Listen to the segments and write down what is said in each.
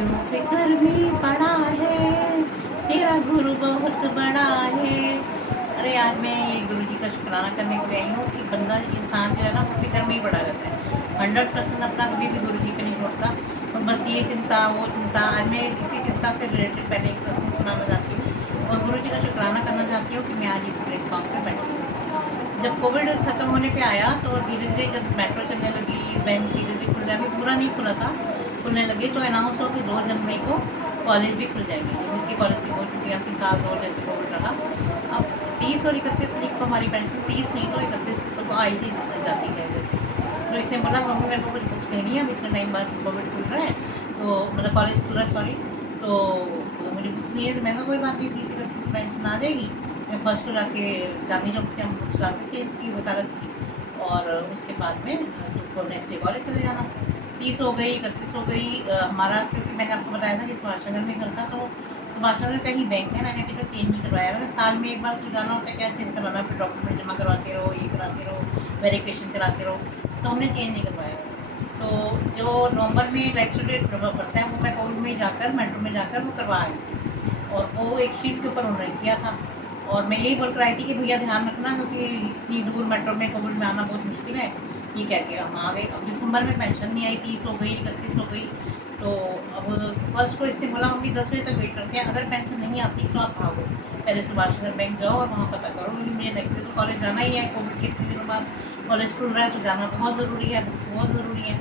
क्यों फिक्र में पड़ा है, तेरा गुरु बहुत बड़ा है। अरे यार, मैं ये गुरु जी का शुक्राना करने के लिए आई हूँ कि बंदा इंसान जो है ना वो फिक्र में ही पड़ा रहता है। 100% अपना कभी भी गुरु जी पे नहीं छोड़ता। और बस ये चिंता वो चिंता, आज मैं इसी चिंता से रिलेटेड पहले एक सत्संग सुनाना चाहती हूँ और गुरु जी का शुक्राना करना चाहती हूँ कि मैं आज इस प्लेटफॉर्म पे बैठी हूँ। जब कोविड खत्म होने पे आया तो धीरे धीरे जब मेट्रो चलने लगी, बैंक धीरे धीरे खुल अभी पूरा नहीं खुला था, खुलने लगे तो अनाउंस हो कि 2 जनवरी को कॉलेज भी खुल जाएंगे। जब इसकी कॉलेज की बहुत छुट्टियाँ थी, साल 2 जैसे कोविड रहा। अब 30 और 31 तारीख को हमारी पेंशन, 30 नहीं तो 31 तो आई ही जाती है जैसे। तो इसने बोला मम्मी मेरे को कुछ बुक्स लेनी है, अभी इतने टाइम बाद कोविड खुल रहा है, तो मतलब कॉलेज खुल रहा है, सॉरी। तो मुझे बुक्स नहीं है, तो मैंने कहा कोई बात नहीं, 30 31 को पेंशन आ जाएगी। मैं फर्स्ट को जाके चांदनी चौक से हम बुक्स लाते थे इसकी वकालत की, और उसके बाद में तुमको नेक्स्ट डे कॉलेज चले जाना। 30 हो गई, 31 हो गई। हमारा, क्योंकि मैंने आपको बताया था कि सुभाष नगर में घर था, तो सुभाष नगर का ही बैंक है, मैंने अभी तक चेंज नहीं करवाया। मैंने साल में एक बार तो जाना होता है, क्या चेंज करवाना, फिर डॉक्यूमेंट जमा करवाते रहो, ये कराते रहो, वेरिफिकेशन कराते रहो, तो हमने चेंज नहीं करवाया। तो जो नवंबर में इलेक्शन डेट पड़ता है वो मैं कोविड में जाकर, मेट्रो में जाकर वो करवा आई थी, और वो एक शीट के ऊपर उन्होंने किया था। और मैं यही बोल कर आई थी कि भैया ध्यान रखना, क्योंकि इतनी दूर मेट्रो में कोविड में आना बहुत मुश्किल है। ये कह के हम आ गए। अब दिसंबर में पेंशन नहीं आई, 30 हो गई, 31 हो गई। तो अब फर्स्ट को इसने बोला मम्मी 10 बजे तक वेट करते हैं, अगर पेंशन नहीं आती तो आप भागो, पहले सुभाष नगर बैंक जाओ और वहाँ पता करो, क्योंकि मुझे नेक्स्ट डे तो कॉलेज जाना ही है। कोविड के इतने दिनों बाद कॉलेज खुल रहा है तो जाना बहुत ज़रूरी है, बुक्स बहुत ज़रूरी है।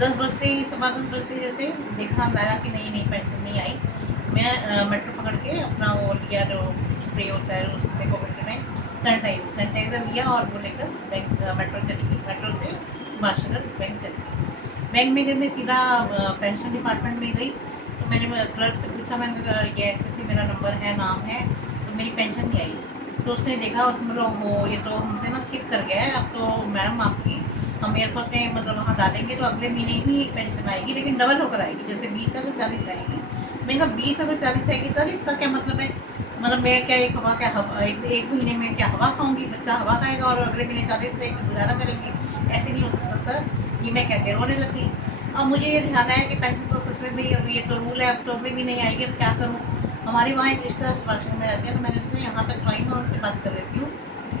10 बजते ही, 10:15 जैसे देखा लाया कि नहीं नहीं पेंशन नहीं आई। मैं मेट्रो पकड़ के अपना वो लिया, जो स्प्रे होता है उसमें कोविड के टाइम, सैनिटाइज़र लिया और वो लेकर बैंक मेट्रो चली गई। मेट्रो से सुभाष नगर बैंक चली गई। बैंक में जब मैं सीधा पेंशन डिपार्टमेंट में गई तो मैंने क्लर्क से पूछा, मैंने कहा ये ऐसे मेरा नंबर है, नाम है, तो मेरी पेंशन नहीं आई। तो उसने देखा, उसने बोला हो ये तो हमसे ना स्किप कर गया है, अब तो मैडम आपकी हम एयरपोर्ट में मतलब वहाँ डालेंगे तो अगले महीने ही पेंशन आएगी, लेकिन डबल होकर आएगी, जैसे 20 है तो 40 आएगी। मैंने कहा 20 है तो 40 आएगी सर, इसका क्या मतलब है? मतलब मैं क्या एक हवा, क्या हवा, एक महीने में क्या हवा खाऊंगी? बच्चा हवा खाएगा और अगले महीने 40 से गुजारा करेंगे? ऐसे नहीं हो सकता सर। ये मैं क्या रोने लग गई। अब मुझे ये ध्यान आया कि पेंशन तो सच में भी अब ये तो रूल है, अब तो अगले महीने आएगी, अब क्या करूँ? हमारे वहाँ एक रिश्तेदार सुभाष में रहते हैं, तो मैंने सोचा यहाँ तक ड्राइंग में उनसे बात कर लेती हूँ,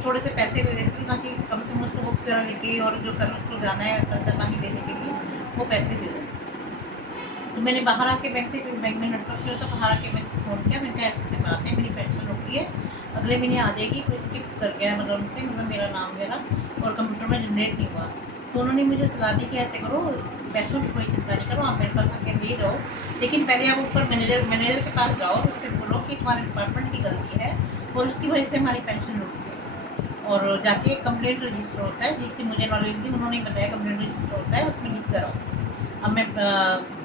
थोड़े से पैसे ले लेती हूँ, ताकि कम से कम उसको बुक्स वगैरह लेके और जो कर उसको जाना है खर्चा पानी देने के लिए वो पैसे दे दो। तो मैंने बाहर आके बैंक से, बैंक में नेटवर्क किया, तो बाहर आके बैंक से फ़ोन किया। मैंने कहा ऐसे ऐसे बात है, मेरी पेंशन रुकी है, अगले महीने आ जाएगी, कोई स्किप कर गया है मतलब उनसे, मतलब मेरा नाम वगैरह और कंप्यूटर में जनरेट नहीं हुआ। तो उन्होंने मुझे सलाह दी कि ऐसे करो, पैसों की कोई चिंता नहीं करो, आप मेरे पास आके ले जाओ, लेकिन पहले आप ऊपर मैनेजर के पास जाओ, उससे बोलो कि तुम्हारे डिपार्टमेंट की गलती है और उसकी वजह से हमारी पेंशन रुकी है। और जाके एक कंप्लेंट रजिस्टर होता है, जिससे मुझे नॉलेज थी, उन्होंने बताया कंप्लेंट रजिस्टर होता है, उसमें लिख कर आओ। अब मैं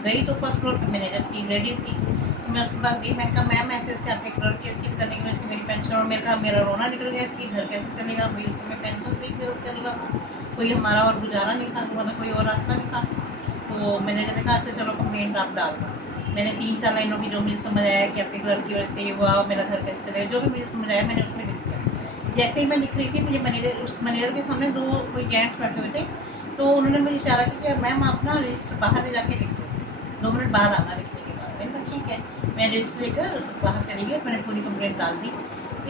गई तो फर्स्ट फ्लोर पे मैनेजर थी, लेडी थी, तो मैं उसके पास गई। मैंने कहा मैम ऐसे ऐसे आपके क्लर्क के स्किप करने की वजह से मेरी पेंशन, और मेरा रोना निकल गया कि घर कैसे चलेगा भाई, उस समय पेंशन से ही चल रहा था, कोई हमारा और गुजारा नहीं था, मतलब कोई और रास्ता नहीं था। तो मैनेजर ने कहा अच्छा चलो कंप्लेंट आप डाल दो। मैंने 3 4 लाइनों की जो मुझे समझ आया कि आपके क्लर्क की वजह से ये हुआ, मेरा घर कैसे चलेगा, जो भी मुझे समझ आया मैंने उसमें लिख दिया। जैसे ही मैं लिख रही थी, मुझे मैनेजर के सामने 2 कोई जेंट्स बैठे हुए थे, तो उन्होंने मुझे इशारा किया कि मैम आप ना रजिस्टर बाहर ले जाके लिख दो, 2 मिनट बाद आना लिखने के बाद। मैंने कहा ठीक है। मैं रजिस्टर लेकर बाहर चली गई, मैंने पूरी कंप्लेंट डाल दी।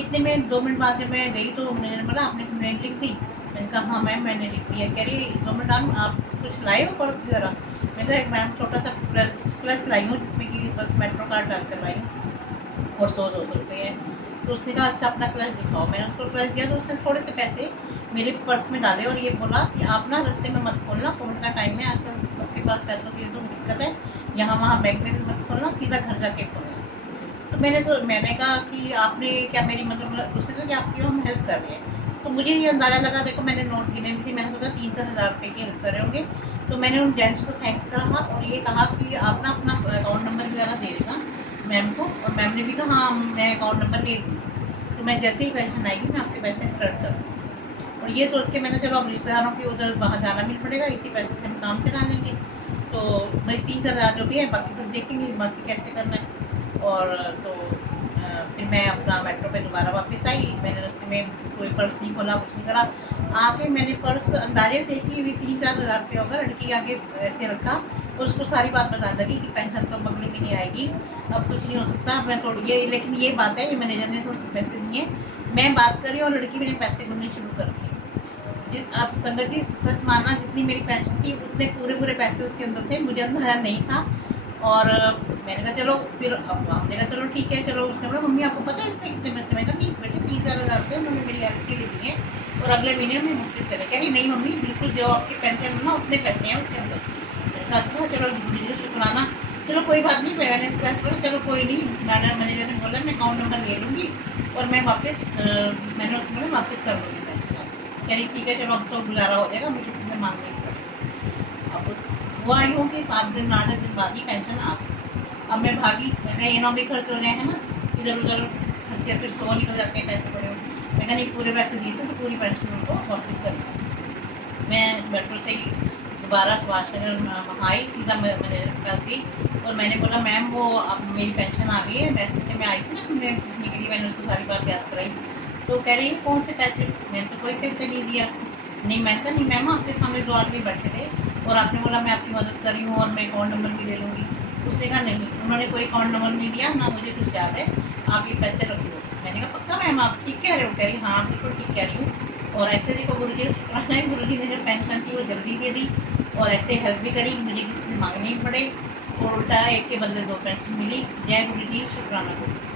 इतने में 2 मिनट बाद जब मैं गई तो मैनेजर ने बोला आपने कंप्लेंट लिख दी? मैंने कहा हाँ मैम मैंने लिख दी है। कह रही 2 मिनट मैम आप कुछ लाए हो पर्स वगैरह? मैंने कहा एक मैम छोटा सा क्लच लाई हूँ, जिसमें कि बस मेट्रो कार्ड डाल कर लाई हूँ और 100 200 रुपये है। तो उसने कहा अच्छा अपना क्लच दिखाओ। मैंने उसको क्लच दिया तो उसने थोड़े से पैसे मेरे पर्स में डाले और ये बोला कि आप ना रास्ते में मत खोलना, कोविड का टाइम है, आजकल सबके पास पैसों की तो दिक्कत है, यहाँ वहाँ बैंक में भी मत खोलना, सीधा घर जाके खोलना। तो मैंने कहा कि आपने क्या मेरी मतलब, उसने कहा कि आपकी हम हेल्प कर रहे हैं। तो मुझे ये अंदाज़ा लगा, देखो मैंने नोट गिने भी थी, मैंने सोचा 3 4 हज़ार रुपये की हेल्प कर रहे होंगे। तो मैंने उन जेंट्स को थैंक्स कहा और ये कहा कि आप ना अपना अकाउंट नंबर वगैरह दे देना मैम को, और मैम ने भी कहा हाँ मैं अकाउंट नंबर ले दूँगी, तो मैं जैसे ही पेंशन आएगी मैं आपके पैसे क्रेडिट कर दूँगी। और ये सोच के मैंने चलो अब रिश्तेदारों के उधर वहाँ जाना भी पड़ेगा, इसी पैसे से हम काम चला लेंगे। तो मेरी 3 4 हज़ार जो भी है बाकी फिर देखेंगे बाकी कैसे करना है। और तो फिर मैं अपना मेट्रो पे दोबारा वापस आई। मैंने रास्ते में कोई पर्स नहीं खोला, कुछ नहीं करा। आके मैंने पर्स अंदाजे से कि 3-4 हज़ार रुपये होगा, लड़की के आगे ऐसे रखा और उसको सारी बात बताने लगी कि पेंशन तो बगले में नहीं आएगी, अब कुछ नहीं हो सकता। मैं थोड़ी ये, लेकिन ये बात है, ये मैनेजर ने थोड़े से पैसे दिए, मैं बात कर रही हूँ और लड़की मैंने पैसे गिनने शुरू कर दिए। अब संगत जी सच मानना, जितनी मेरी पेंशन थी उतने पूरे पैसे उसके अंदर थे, मुझे अंदाजा नहीं था। और मैंने कहा चलो, फिर अब हमने कहा चलो ठीक है, चलो। उसने बोला मम्मी आपको पता है इसमें कितने पैसे? मैंने कहा नहीं बेटे, 3-4 हज़ार रुपये उन्होंने मेरी हेल्प के लिए दिए हैं और अगले महीने हमें वापस करें। कह रही नहीं मम्मी, बिल्कुल जो आपकी पेंशन है ना उतने पैसे हैं उसके अंदर। मैंने कहा अच्छा, चलो मुझे शुक्राना, चलो कोई बात नहीं। मैंने इसका बोला चलो कोई नहीं, मैनेजर ने बोला मैं अकाउंट नंबर ले लूँगी और मैं वापस, मैंने उसको बोला वापस कर दूँगी पेंशन। कह रही ठीक है चलो, अब तो गुजारा हो जाएगा, मैं किसी से मांग नहीं पड़ेगा। अब वो आई हूँ कि 7 दिन 8 दिन बाद ही पेंशन आ गई। अब मैं भागी, मैं कहा ये ना भी खर्च हो जाए, है ना, इधर उधर खर्चे, फिर 100 निकल जाते हैं पैसे पड़े हुए। मैं कहा नहीं, पूरे पैसे दिए थे तो पूरी पेंशन उनको वापस कर दूँ। मैं मेट्रो से ही दोबारा सुभाष नगर आई, सीधा मैनेजर के पास गई और मैंने बोला मैम वो अब मेरी पेंशन आ गई है, वैसे से मैं आई थी ना, मैं निकली, मैंने उसको सारी बात याद कराई। तो कह रही है कौन से पैसे? मैंने तो कोई पैसे नहीं दिया। नहीं, मैंने कहा नहीं मैम, आपके सामने 2 आदमी बैठे थे और आपने बोला मैं आपकी मदद कर रही हूँ और मैं अकाउंट नंबर भी ले लूँगी। उसने कहा नहीं, उन्होंने कोई अकाउंट नंबर नहीं दिया, ना मुझे कुछ याद है, आप ये पैसे रख लो। मैंने कहा पक्का मैम आप ठीक कह रहे हो? कह रही हाँ बिल्कुल ठीक कह रही हूँ। और ऐसे देखो गुरु जी का शुक्राना है, गुरु जी ने जो पेंशन थी वो जल्दी दे दी और ऐसे हेल्प भी करी, मुझे किसी से मांगने नहीं पड़े और उल्टा एक के बदले 2 पेंशन मिली। जय गुरु जी, शुक्राना गुरु।